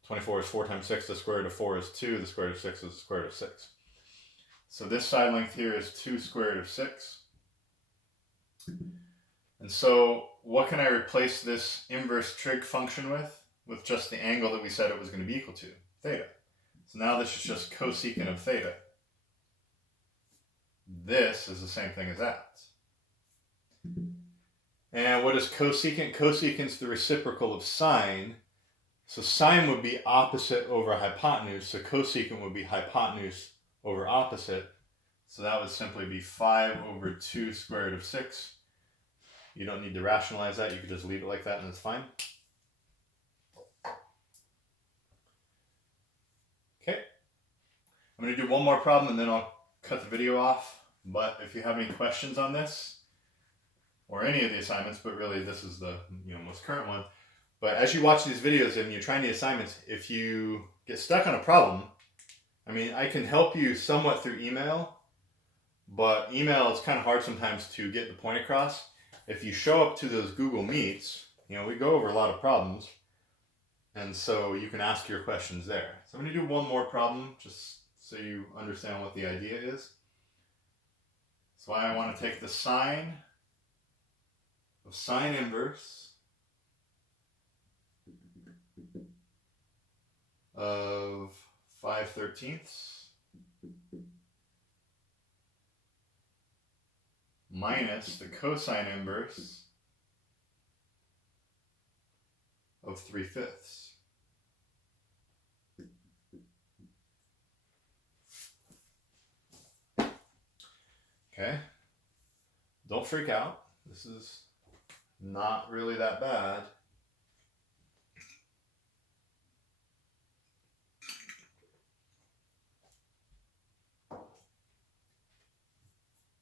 24 is 4 times 6. The square root of 4 is 2. The square root of 6 is the square root of 6. So this side length here is 2 square root of 6. And so what can I replace this inverse trig function with? With just the angle that we said it was going to be equal to, theta. So now this is just cosecant of theta. This is the same thing as that. And what is cosecant? Cosecant is the reciprocal of sine. So sine would be opposite over hypotenuse. So cosecant would be hypotenuse over opposite. So that would simply be 5 over 2 square root of 6. You don't need to rationalize that. You could just leave it like that and it's fine. Okay. I'm going to do one more problem and then I'll cut the video off. But if you have any questions on this, or any of the assignments, but really this is the most current one. But as you watch these videos and you're trying the assignments, if you get stuck on a problem, I mean, I can help you somewhat through email, but email is kind of hard sometimes to get the point across. If you show up to those Google Meets, we go over a lot of problems, and so you can ask your questions there. So I'm going to do one more problem, just so you understand what the idea is. So I want to take the sine of sine inverse of 5/13 minus the cosine inverse of 3/5. Okay, don't freak out. This is not really that bad.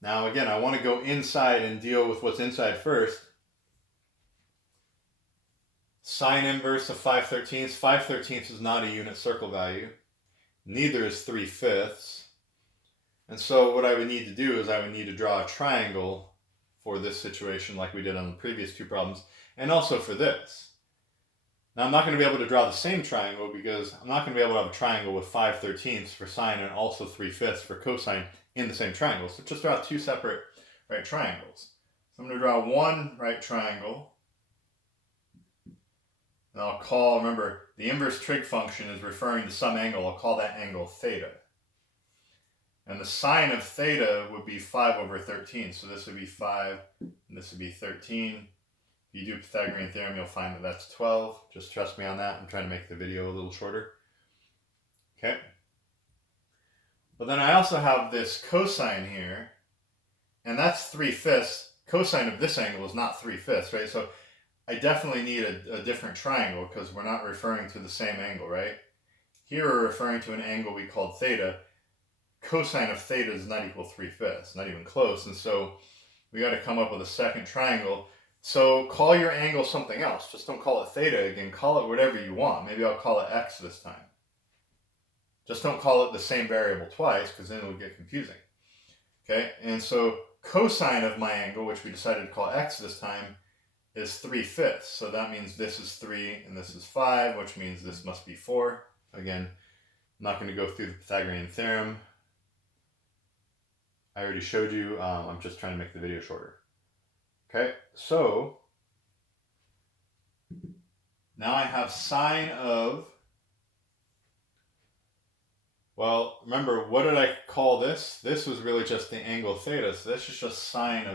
Now again, I want to go inside and deal with what's inside first. Sine inverse of 5/13. 5/13 is not a unit circle value. Neither is 3/5. And so what I would need to do is I would need to draw a triangle for this situation like we did on the previous two problems, and also for this. Now I'm not going to be able to draw the same triangle because I'm not going to be able to have a triangle with 5/13 for sine and also 3/5 for cosine in the same triangle. So just draw two separate right triangles. So I'm going to draw one right triangle. And I'll call, remember, the inverse trig function is referring to some angle. I'll call that angle theta. And the sine of theta would be 5/13. So this would be 5, and this would be 13. If you do Pythagorean theorem, you'll find that that's 12. Just trust me on that. I'm trying to make the video a little shorter. Okay. But then I also have this cosine here, and that's 3/5. Cosine of this angle is not 3/5, right? So I definitely need a different triangle because we're not referring to the same angle, right? Here we're referring to an angle we called theta. Cosine of theta does not equal 3/5, not even close. And so we got to come up with a second triangle. So call your angle something else. Just don't call it theta again. Call it whatever you want. Maybe I'll call it x this time. Just don't call it the same variable twice because then it will get confusing. Okay, and so cosine of my angle, which we decided to call x this time, is 3/5. So that means this is 3 and this is 5, which means this must be 4. Again, I'm not going to go through the Pythagorean theorem. I already showed you. I'm just trying to make the video shorter. Okay, so now I have sine of, well, remember, what did I call this? This was really just the angle theta, so this is just sine of